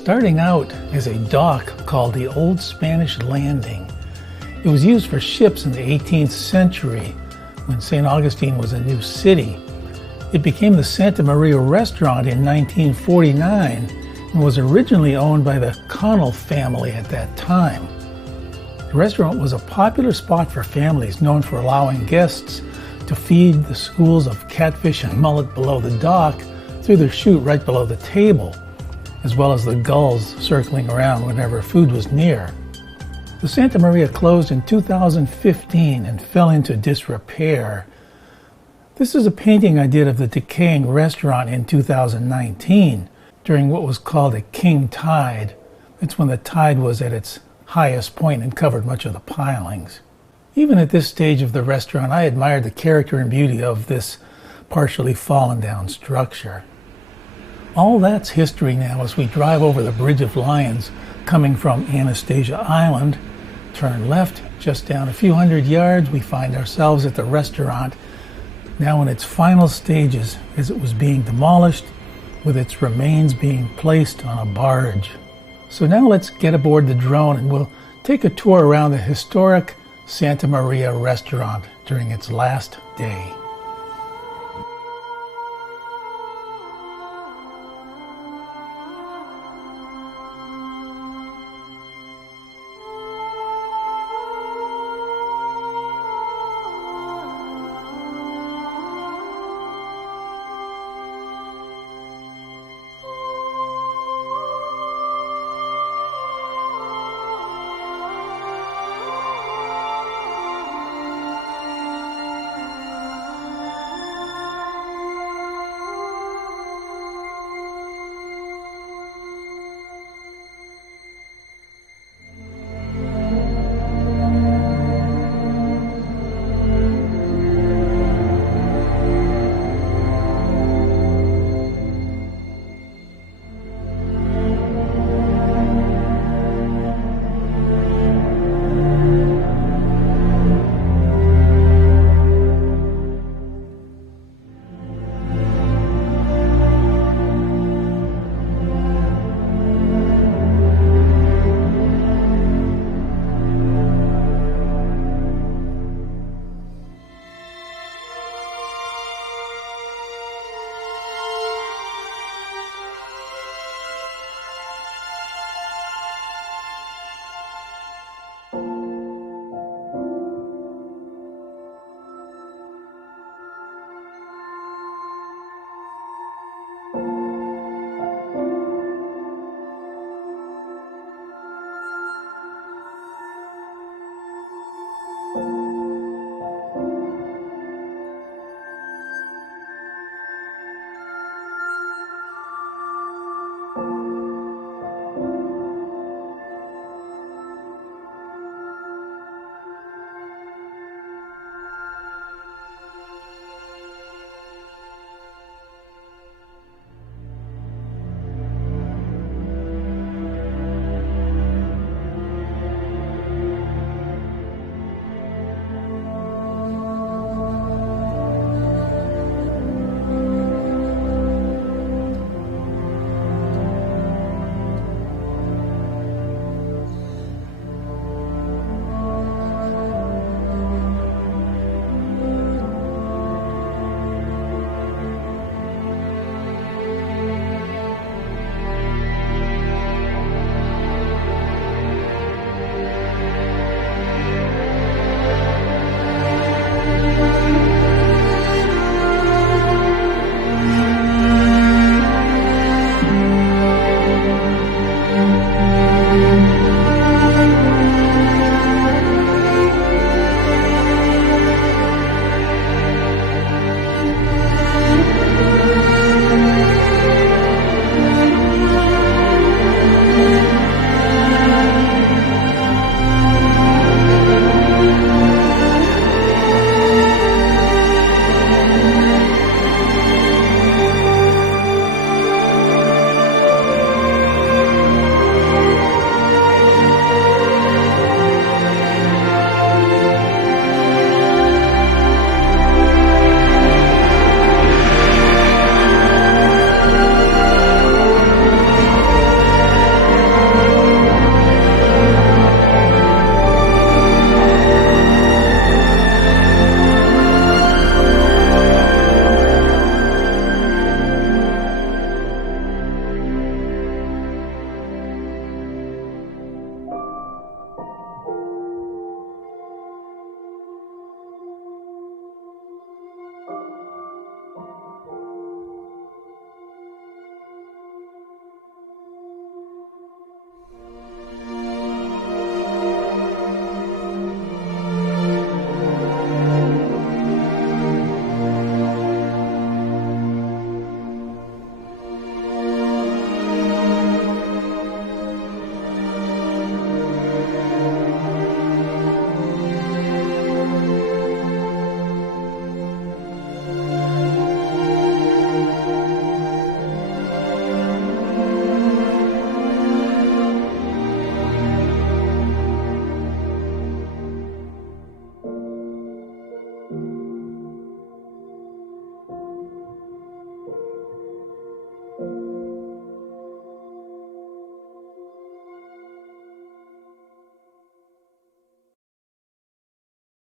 Starting out as a dock called the Old Spanish Landing, it was used for ships in the 18th century when St. Augustine was a new city. It became the Santa Maria restaurant in 1949 and was originally owned by the Connell family at that time. The restaurant was a popular spot for families, known for allowing guests to feed the schools of catfish and mullet below the dock through their chute right below the table, as well as the gulls circling around whenever food was near. The Santa Maria closed in 2015 and fell into disrepair. This is a painting I did of the decaying restaurant in 2019 during what was called a king tide. It's when the tide was at its highest point and covered much of the pilings. Even at this stage of the restaurant, I admired the character and beauty of this partially fallen down structure. All that's history now as we drive over the Bridge of Lions coming from Anastasia Island. Turn left, just down a few hundred yards, we find ourselves at the restaurant, now in its final stages as it was being demolished, with its remains being placed on a barge. So now let's get aboard the drone and we'll take a tour around the historic Santa Maria restaurant during its last day.